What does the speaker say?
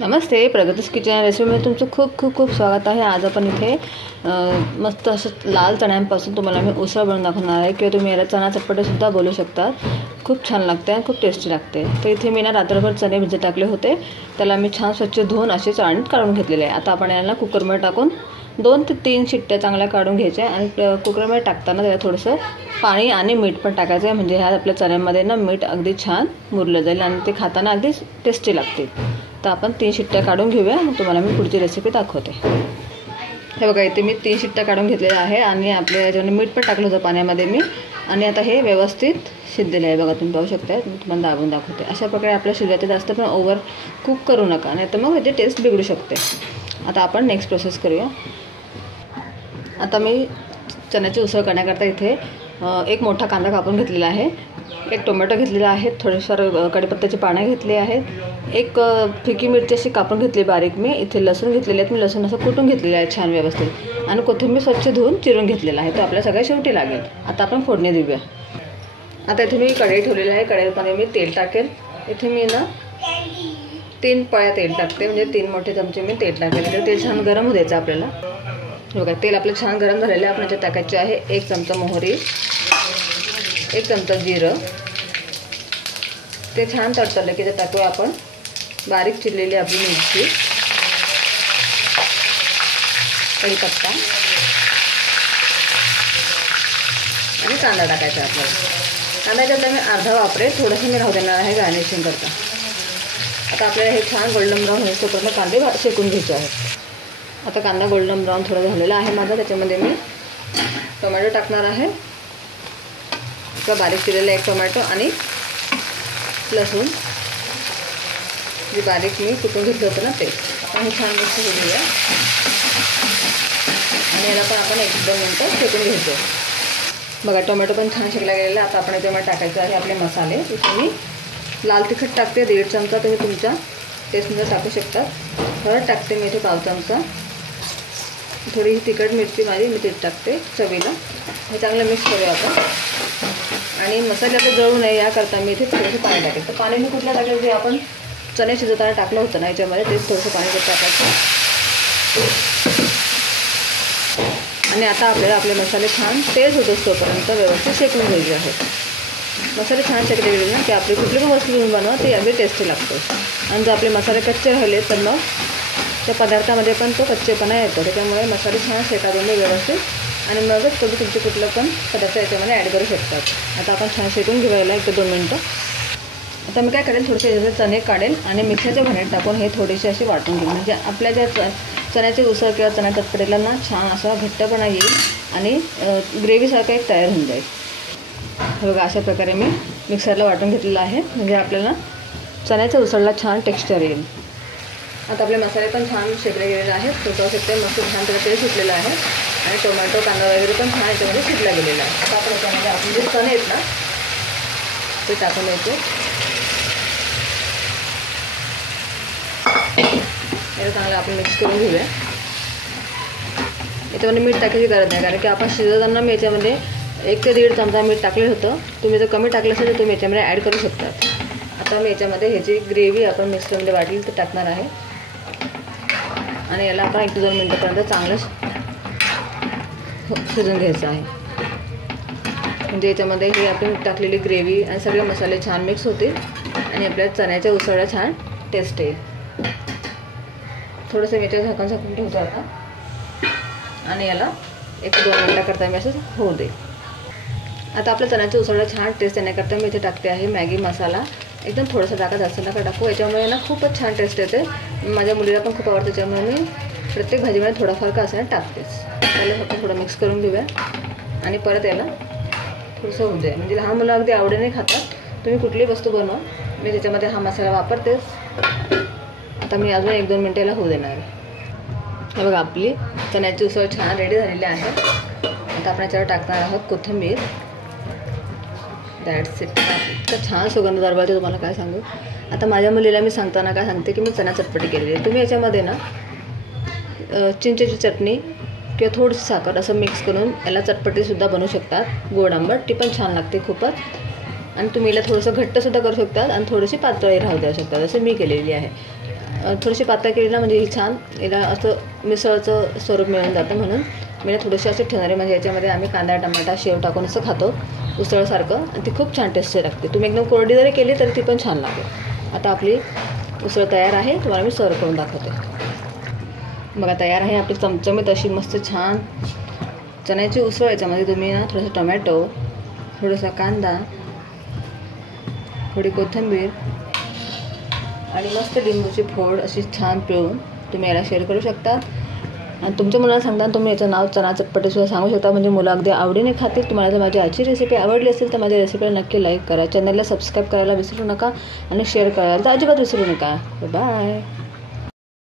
नमस्ते, प्रगतीज kitchen रेसिपीमध्ये तुमचं खूप खूप खूप स्वागत आहे। आज आपण इथे मस्त असं लाल चण्यांपासून तुम्हाला मी उसळ बनवून दाखवणार आहे किंवा तुम्ही याला चणा चटपटेसुद्धा बोलू शकता। खूप छान लागते आणि खूप टेस्टी लागते। तर इथे मी रात्रभर चणे भिजत टाकले होते, त्याला मी छान स्वच्छ धुवून असे चाळणीत काढून घेतलेले आहे। आता आपण याला कुकरमध्ये टाकून 2 ते 3 शिट्ट्या चांगल्या काढून घ्यायच्या आणि कुकरमध्ये टाकताना त्याला थोडंसं पाणी आणि मीठ पण टाकायचं आहे, म्हणजे ह्या आपल्या चण्यामध्ये मीठ अगदी छान मुरलं जाईल आणि ते खाताना अगदी टेस्टी लागते। तर आपण 3 शिट्ट्या काढून घेऊया, मग तुम्हाला मी पुढची रेसिपी दाखवते। हे बघा, इथे मी 3 शिट्ट्या काढून घेतलेल्या आहे आणि आपल्या याच्यामध्ये मीठ पण टाकलं होतं पाण्यामध्ये मी, आणि आता हे व्यवस्थित शिजलेलं आहे। बघा, तुम्ही पाहू शकता, मी तुम्हाला दाबून दाखवते। अशा प्रकारे आपल्या शिजायचं, जास्त पण ओव्हर कुक करू नका, नाही तर मग याची टेस्ट बिघडू शकते। आता आपण नेक्स्ट प्रोसेस करूया। आता मी चण्याची उसळ करण्याकरता इथे एक मोठा कांदा कापून घेतलेला आहे, एक टोमॅटो घेतलेला आहे, थोडेसं कढीपत्त्याची पानं घेतली आहेत, एक फिकी मिरची अशी कापून घेतली बारीक मी, इथे लसूण घेतलेले आहेत, मी लसूण असं कुटून घेतलेलं आहे छान व्यवस्थित, आणि कोथिंबीर स्वच्छ धुवून चिरून घेतलेला आहे। तो आपल्या सगळ्या शेवटी लागेल। आता आपण फोडणी देऊया। आता इथे मी कढई ठेवलेली आहे, कढईमध्ये मी तेल टाकेल। इथे मी 3 पळ्या तेल टाकते, म्हणजे 3 मोठे चमचे मी तेल टाकेल। तर तेल छान गरम होऊ द्यायचं आपल्याला। बघा, तेल आपलं छान गरम झालेलं आहे। आपण याच्यात टाकायचे आहे 1 चमचा मोहरी, 1 चमचा जिरं। ते छान तडतडलं की त्यात टाकूया आपण बारीक चिरलेली आपली मिरची, कढीपत्ता आणि कांदा टाकायचा आपल्याला। कांद्याच्यात मी अर्धा वापरेल, थोडंसं मी राहू देणार आहे गार्निशिंग करता। आता आपल्याला हे छान गोल्डन ब्राऊन होईपर्यंत कांदे शेकून घ्यायचे आहेत। आता कांदा गोल्डन ब्राऊन थोडा झालेला आहे माझा, त्याच्यामध्ये मी टोमॅटो टाकणार आहे, बारीक चिरलेला 1 टोमॅटो आणि लसूण जे बारीक मी कुटून घेतलं होतं ना ते। आता हे छान मिक्स होऊया आणि याला पण आपण 1-2 मिनटं शेकून घ्यायचं। बघा, टोमॅटो पण छान शेकला गेलेला। आता आपण याच्यामध्ये टाकायचे आहे आपले मसाले। इथे मी लाल तिखट टाकते 1.5 चमचा, तुम्ही तुमच्या टेस्टनुसार टाकू शकता। हळद टाकते मी इथे 1/2 चमचा, थोडी तिखट मिरची माझी मी तेच टाकते चवीला। हे चांगलं मिक्स करूया आपण, आणि मसाले आपले जळू नये याकरता मी इथे थोडंसं पाणी टाकेल। तर पाणी मी कुठलं टाकेल, जे आपण चणे शिजवताना टाकलं होतं ना याच्यामध्ये, तेच थोडंसं पाणी टाकायचं। आणि आता आपल्याला आपले मसाले छान तेल होत असतोपर्यंत व्यवस्थित शेकून घ्यायचे आहेत। मसाले छान शेकले गेले ना की आपली कुठली पण वस्तू घेऊन बनवा ते अगदी टेस्टी लागतो। आणि जर आपले मसाले कच्चे राहिले तर मग त्या पदार्थामध्ये पण तो कच्चेपणा येतो, त्याच्यामुळे मसाले छान शेका देणे व्यवस्थित, आणि मगच तुम्ही तुमचे कुठलं पण पदार्थ याच्यामध्ये ॲड करू शकतात। आता आपण छान शेकून घेऊया 1-2 मिनटं। आता मी काय करेल, थोडेसे याचे चणे काढेल आणि मिक्सरच्या भांड्यात टाकून हे थोडेसे असे वाटून घेईल, म्हणजे आपल्या ज्या चण्याची उसळ किंवा चणा चटपटेला ना छान असा घट्टपणा येईल आणि ग्रेव्हीसारखा एक तयार होऊन जाईल। हे बघा, अशा प्रकारे मी मिक्सरला वाटून घेतलेलं आहे, म्हणजे आपल्याला चण्याच्या उसळला छान टेक्स्चर येईल। आता आपले मसाले पण छान शेकले गेलेले आहेत, तो शेकते मस्त छान त्याला तेल सुटलेलं आहे, आणि टोमॅटो कांदा वगैरे पण छान याच्यामध्ये शिजला गेलेला आहे। आता आपण याच्यामध्ये आपण जे चणे आहेत ना ते टाकून द्यायचे। याला चांगलं आपण मिक्स करून घेऊया। याच्यामध्ये मीठ टाकायची गरज नाही, कारण की आपण शिजवताना मी याच्यामध्ये 1 ते 1.5 चमचा मीठ टाकलं होतं। तुम्ही जर कमी टाकलं असेल तर तुम्ही याच्यामध्ये ॲड करू शकतात। आता मी याच्यामध्ये ह्याची ग्रेव्ही आपण मिक्सरमध्ये वाटली तर टाकणार आहे, आणि याला आपण 1 ते 2 मिनटापर्यंत चांगलं शिजून घ्यायचं आहे, म्हणजे याच्यामध्ये ही आपण टाकलेली ग्रेव्ही आणि सगळे मसाले छान मिक्स होतील आणि आपल्या चण्याच्या उसळला छान टेस्ट येईल। थोडंसं मी याच्यावर झाकून ठेवतो आता, आणि याला 1 ते 2 मिनटाकरता मी असं होऊ दे। आता आपल्या चण्याच्या उसळला छान टेस्ट येण्याकरता मी इथे टाकते आहे मॅगी मसाला, एकदम थोडंसं टाका, जास्त नका टाकू, याच्यामुळे ना खूपच छान टेस्ट येते। माझ्या मुलीला पण खूप आवडतं, त्याच्यामुळे मी प्रत्येक भाजीमध्ये थोडाफार का असं टाकतेच। त्याला फक्त थोडं मिक्स करून घेऊया आणि परत याला थोडंसं होऊ द्या, म्हणजे लहान मुलं अगदी आवडीने खातात। तुम्ही कुठलीही वस्तू बनवा, मी त्याच्यामध्ये हा मसाला वापरतेच। आता मी अजून 1-2 मिनटं याला होऊ देणार आहे। हे बघा, आपली चण्याची उसळ छान रेडी झालेली आहे। आता आपण याच्यावर टाकणार आहोत कोथिंबीर। That's it. तर छान सुगंध दरबारते, तुम्हाला काय सांगू। आता माझ्या मुलीला मी सांगताना काय सांगते की मी चणा चटपटी केलेली आहे। तुम्ही याच्यामध्ये ना चिंचेची चटणी किंवा थोडीशी साखर असं मिक्स करून याला चटपटीसुद्धा बनवू शकतात, गोड आंबट, ती पण छान लागते खूपच। आणि तुम्ही याला थोडंसं घट्टसुद्धा करू शकतात आणि थोडीशी पातळही राहू देऊ शकतात, जसं मी केलेली आहे। थोडीशी पातळ केली ना म्हणजे ही छान याला असं मिसळचं स्वरूप मिळून जातं, म्हणून मी थोडेसे असे ठेवणार आहे. म्हणजे याच्यामध्ये आम्ही कांदा टमाटा शेव टाकून असं खातो उसळसारखं, आणि ती खूप छान टेस्टी लागते. तुम्ही एकदम कोरडी जरी केली तरी ती पण छान लागते. आता आपली उसळ तयार आहे, तुम्हाला मी सर्व करून दाखवते. बघा तयार आहे आपली चमचमीत अशी मस्त छान चण्याची उसळ. याच्यामध्ये तुम्ही ना थोडंसं टमॅटो, थोडासा कांदा, थोडी कोथिंबीर आणि मस्त लिंबूची फोड अशी छान पिळून तुम्ही याला शेअर करू शकता. आणि तुमच्या मुलांना सांगता तुम्ही याचं नाव चणा चटपटीसुद्धा सांगू शकता, म्हणजे मुलं अगदी आवडीने खातील. तुम्हाला जर माझी आजची रेसिपी आवडली असेल तर माझ्या रेसिपीला नक्की लाईक करा, चॅनलला सबस्क्राईब करायला विसरू नका आणि शेअर करायला तर अजिबात विसरू नका. बाय.